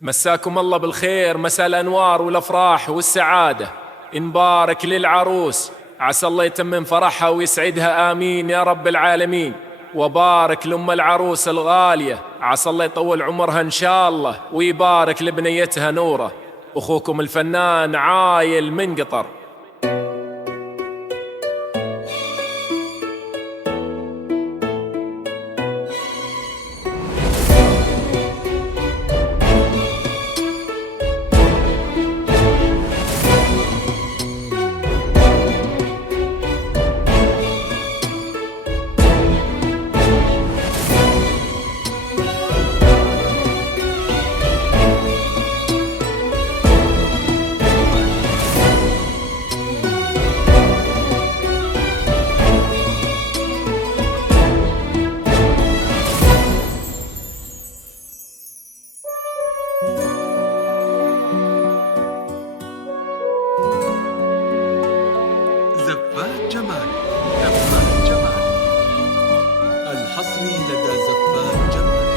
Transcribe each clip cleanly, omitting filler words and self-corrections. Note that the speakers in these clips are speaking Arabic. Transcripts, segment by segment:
مساكم الله بالخير، مساء الأنوار والأفراح والسعادة. نبارك للعروس، عسى الله يتمم فرحها ويسعدها آمين يا رب العالمين. وبارك لأم العروس الغالية، عسى الله يطول عمرها إن شاء الله ويبارك لبنيتها نورة. أخوكم الفنان عايل من قطر. زفات جمال، زفات جمال، الحصري لدى زفات جمال.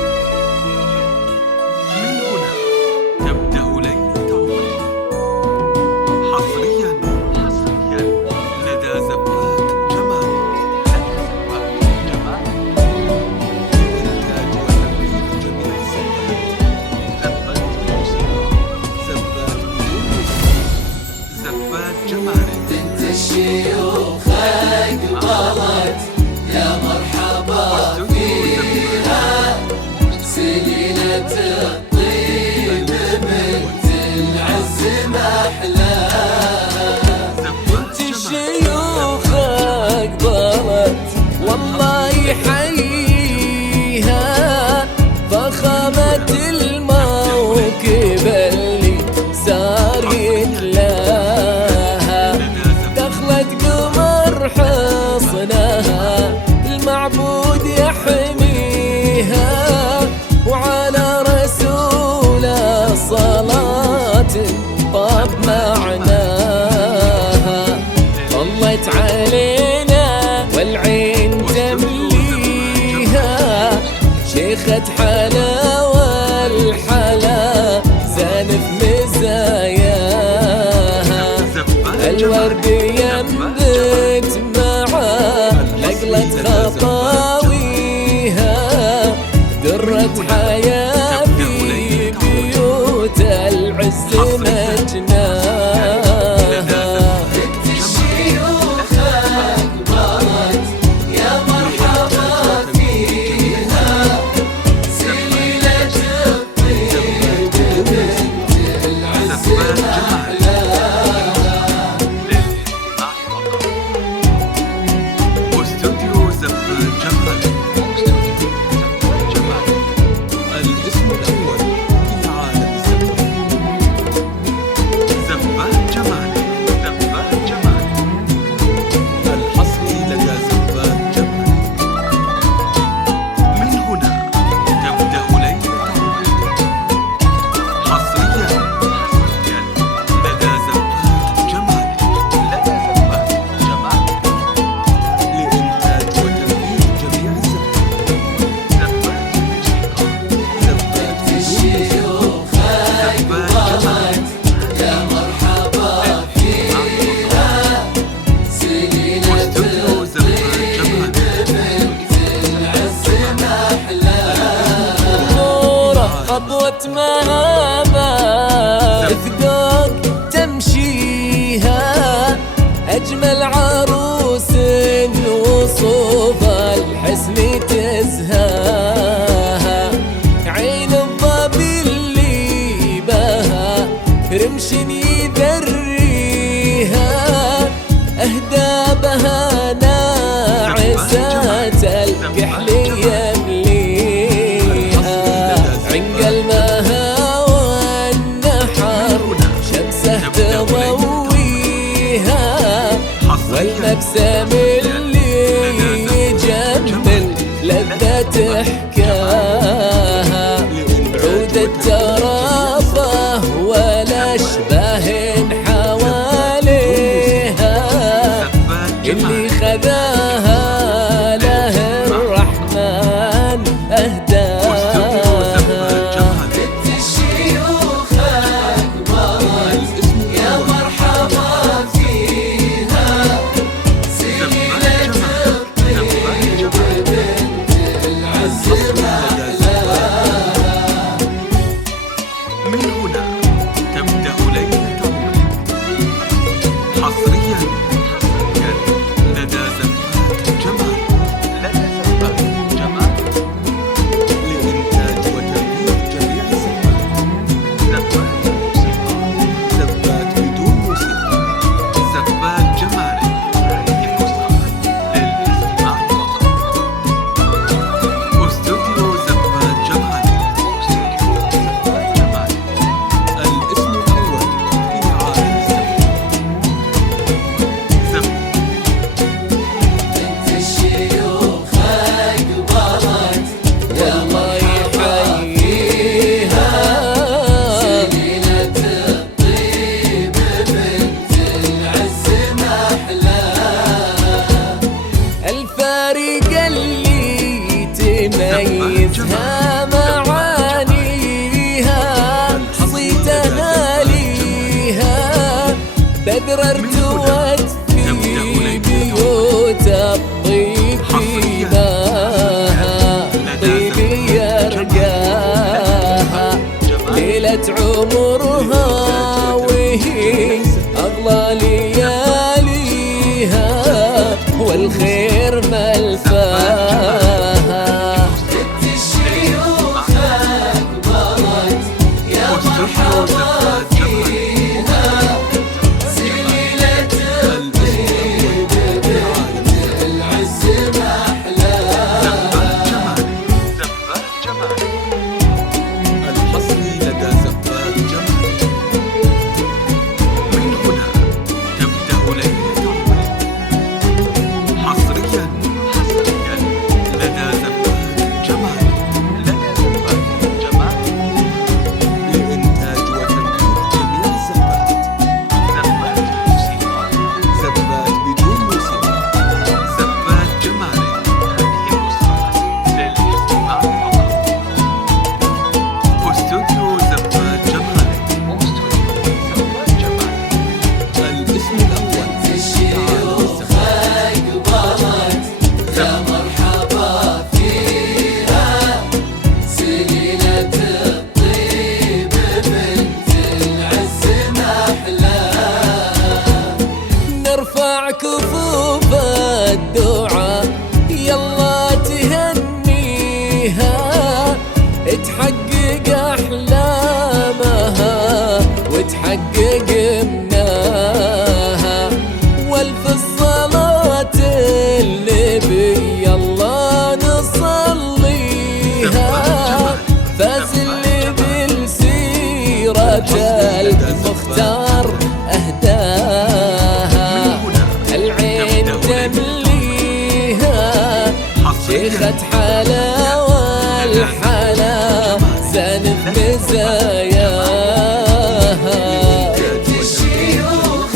من هنا تبدأ ليلة عمري، حصريا لدى زفات جمال، لإنتاج وتنفيذ جميع الزفات، زفات موسيقى، زفات بدون زفات جمال. بنت الشيوخ اقبلت يا مرحبا فيها، سنينة الطيب بنت العز محلاها. بنت الشيوخ اقبلت والله يحييها، فخامة الموكب اللي ساريت لها، دخلت قمر حصنها المعبود يحميها، وعلى رسول الصلاة طاب معناها. طلت علينا والعين تمليها، شيخة حلا والحلا زانف مزاياها، الورد ينبت معا نقلت خطاويها، درة حياة في بيوت العز مجناها. بنت الشيوخ اقبلت يا مرحبا فيها، سنينة الطيب بنت العز واستوديو زفات جمال، الاسم الأول في عالم الزفات. زفات جمال، زفات جمال، الحصري لدى زفات جمال. من هنا تبدأ ليلة عمري، حصريا لدى زفات جمال، لإنتاج وتنفيذ جميع الزفات، زفات موسيقى، زفات بنت الشيوخ اقبلت يا مرحبا فيها، سنينة واستوديو زفات جمال. بنت العز محلاها. نوره خطوة مهابة ثقوق تمشيها، أجمل عروس وصوف الحسن تزهاها، عين الظبي اللي بها رمش يذريها، أهدابها ناعسات الكحل يمليها، عنق المها والنحر شمسه تضويها، والمبسم اللي يجمل لذة حكاها، عود الترافه والاشباه حواليها، اللي خذاها له الرحمن أهداها. بنت الشيوخ من هنا تبدأ ليلة عمرك حصريا لدى زفات جمال لإنتاج وتنفيذ جميع الزفات زفات بدون موسيقى زفات جمال للاستماع فقط استوديو زفات جمال الاسم الأول في عالم الزفات بنت الشيوخ أقبلت والله يحييها سنينة الطيب بنت العز محلاها الفارق اللي تميزها معانيها صيتها ليها بدر ارتوت في بيوت الطيب فيماها طيب يرقاها ليلة عمرها وهي أغلى لياليها والخير ملفاها بنت الشيوخ أقبلت يا مرحبا فيها سنينة الطيب بنت العز محلاها زفات جمال الحصري لدى زفات جمال من هنا تبدأ ليلة عمرك حصريا لدى زفات جمال لإنتاج وتنفيذ جميع الزفات زفات بدون موسيقى زفات جمال للاستماع فقط استوديو زفات جمال الاسم الأول بنت الشيوخ أقبلت يا مرحبا فيها سنينة الطيب بنت العز محلاها نرفع كفوف الدعاء يلا تهنيها تحقق أحلامها وتحقق مناها والف الصلاة النبي الله نصليها فاز اللي بالسيرة المختار أهداها العين تمليها شيخة حلاوة الحلا زانف مزاياها بنت الشيوخ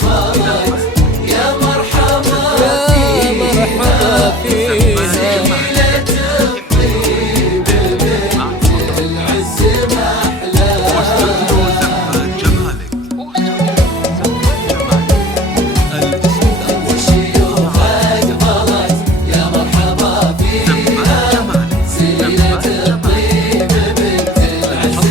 أقبلت يا مرحبا يا مرحبا فيها سنينة الطيب بنت العز محلاها استوديو زفات جمالك الاسم الأول الشيوخ أقبلت يا مرحبا فيها زفات جمالك سنينة الطيب بنت العز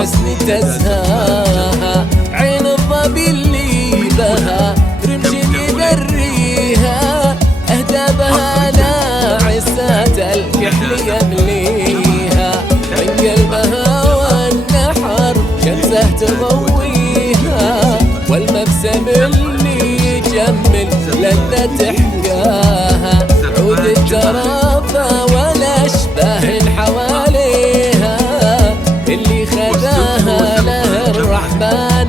بالحسن تزهاها، عين الظبي اللي بها رمش يدريها، أهدابها ناعسات الكحل يمليها، من قلبها والنحر شمسه تضويها، والمبسم اللي يجمل لذة تحكاها، عود الترافى والأشباه حواليها، اللي خذاها له الرحمن